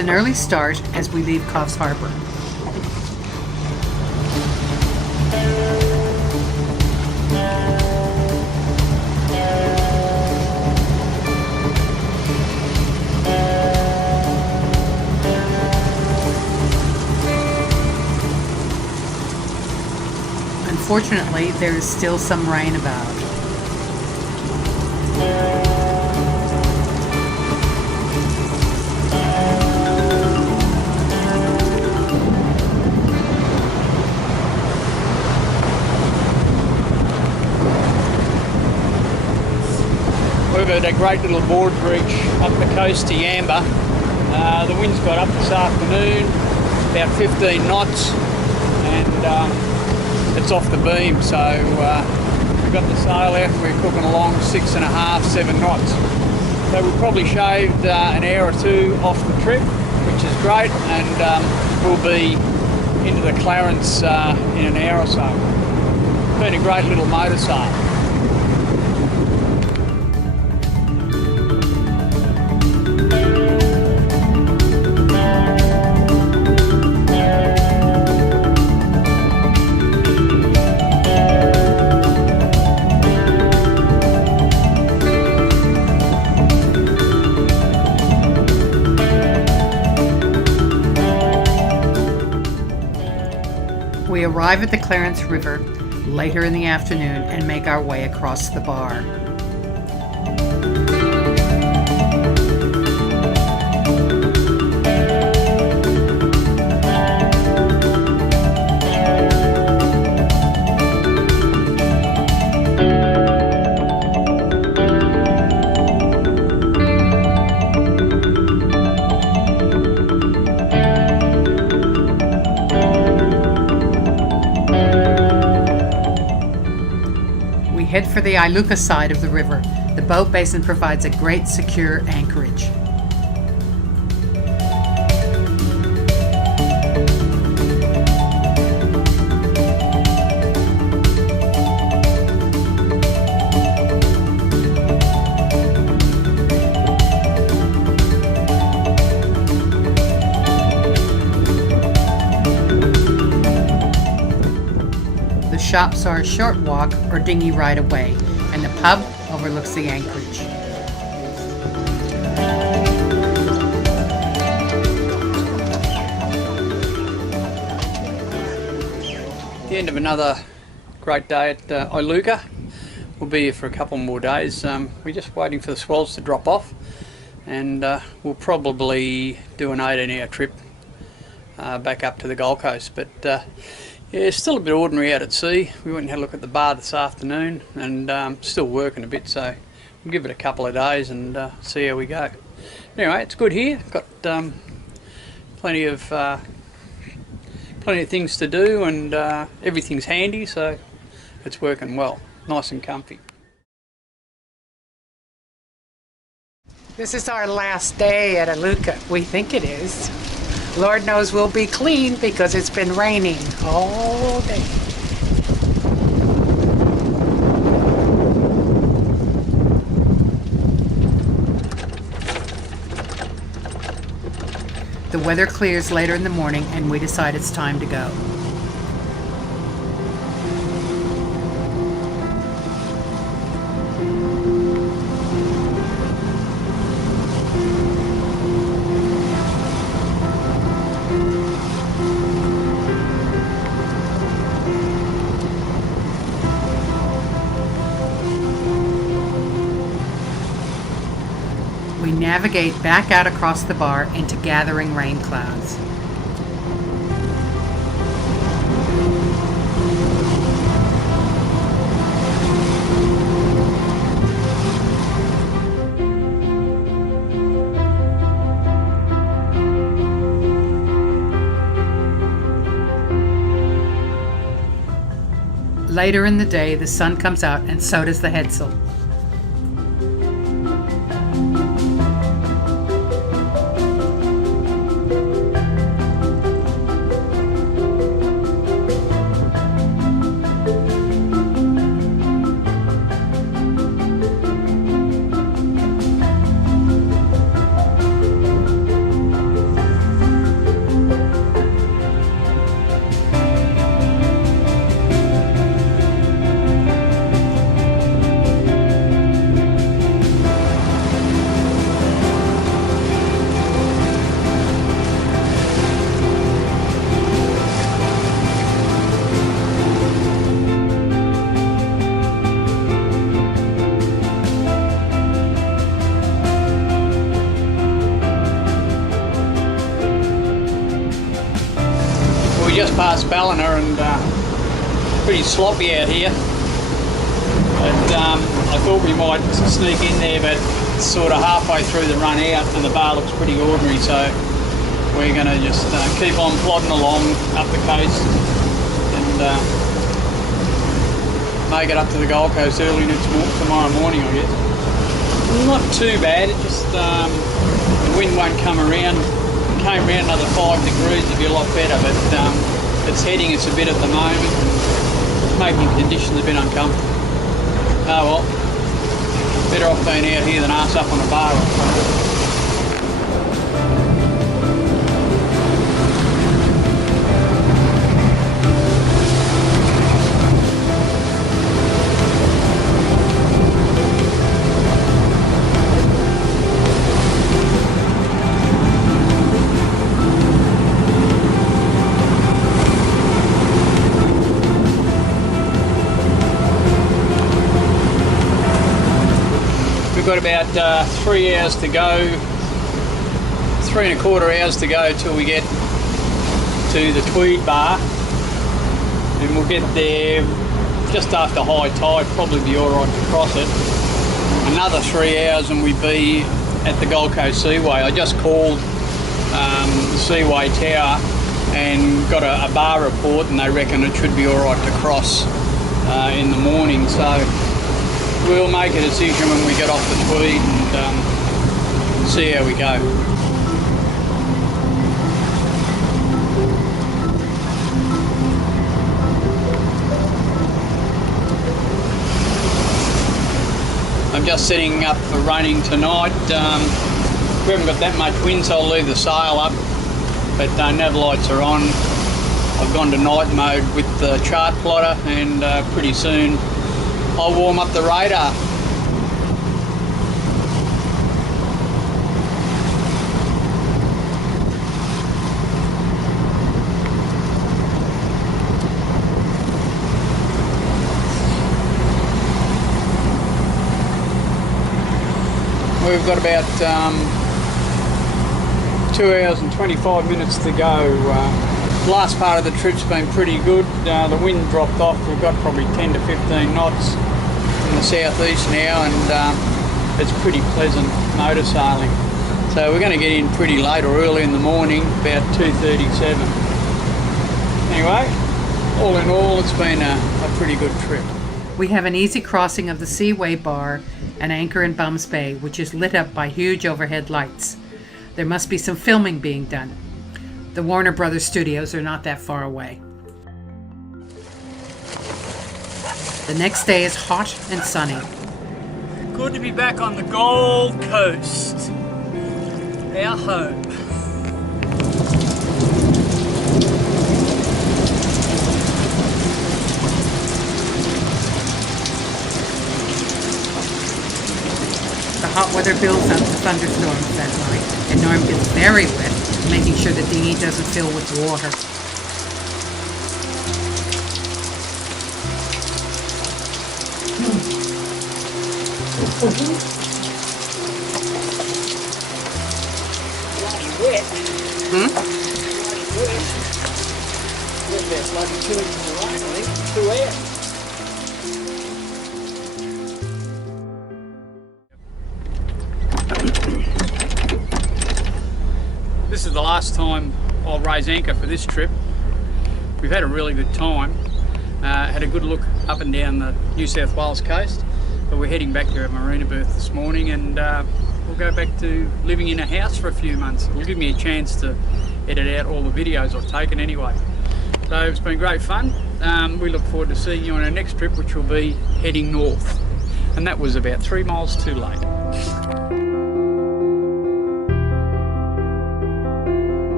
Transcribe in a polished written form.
an early start as we leave Coffs Harbour. Unfortunately, there is still some rain about. We've got a great little board bridge up the coast to Yamba. The wind's got up this afternoon, about 15 knots, and it's off the beam, so we've got the sail out and we're cooking along 6.5, 7 knots. So we probably shaved an hour or two off the trip, which is great, and we'll be into the Clarence in an hour or so. Been a great little motor sail. We arrive at the Clarence River later in the afternoon and make our way across the bar. Head for the Iluka side of the river. The boat basin provides a great secure anchorage. The shops are a short walk or dinghy ride away, and the pub overlooks the anchorage. The end of another great day at Iluka. We'll be here for a couple more days. We're just waiting for the swells to drop off, and we'll probably do an 18-hour trip back up to the Gold Coast. But yeah, it's still a bit ordinary out at sea. We went and had a look at the bar this afternoon, and still working a bit, so we'll give it a couple of days and see how we go. Anyway, it's good here. Got plenty of things to do, and everything's handy, so it's working well. Nice and comfy. This is our last day at Iluka. We think it is. Lord knows we'll be clean because it's been raining all day. The weather clears later in the morning and we decide it's time to go. We navigate back out across the bar into gathering rain clouds. Later in the day, the sun comes out and so does the headsail. past Ballina and pretty sloppy out here. But I thought we might sneak in there, but it's sort of halfway through the run out and the bar looks pretty ordinary, so we're going to just keep on plodding along up the coast and make it up to the Gold Coast early tomorrow morning, I guess. Not too bad, it just the wind won't come around. It came around another 5 degrees, it'd be a lot better, but it's heading us a bit at the moment, making conditions a bit uncomfortable. Oh well, better off being out here than arse up on a bar. We've got about 3 hours to go, 3 1/4 hours to go till we get to the Tweed Bar, and we'll get there just after high tide, probably be alright to cross it. Another 3 hours and we'd be at the Gold Coast Seaway. I just called the Seaway Tower and got a bar report, and they reckon it should be alright to cross in the morning, so we'll make a decision when we get off the Tweed and see how we go. I'm just setting up for running tonight. We haven't got that much wind, so I'll leave the sail up, but nav lights are on. I've gone to night mode with the chart plotter, and pretty soon I'll warm up the radar. We've got about 2 hours and 25 minutes to go. The last part of the trip's been pretty good. The wind dropped off. We've got probably 10 to 15 knots in the southeast now, and it's pretty pleasant motor sailing. So we're going to get in pretty late or early in the morning, about 2:37. Anyway, all in all, it's been a pretty good trip. We have an easy crossing of the Seaway Bar and anchor in Bums Bay, which is lit up by huge overhead lights. There must be some filming being done. The Warner Brothers studios are not that far away. The next day is hot and sunny. Good to be back on the Gold Coast, our home. The hot weather builds up to thunderstorms that night, and Norm gets very wet, making sure the dinghy doesn't fill with water. Bloody wet. Bloody wet. About bloody 2 inches of rain, I think. 2 hours. This is the last time I'll raise anchor for this trip. We've had a really good time. Had a good look up and down the New South Wales coast, but we're heading back to our marina berth this morning, and we'll go back to living in a house for a few months. It'll give me a chance to edit out all the videos I've taken anyway. So it's been great fun. We look forward to seeing you on our next trip, which will be heading north. And that was about 3 miles too late.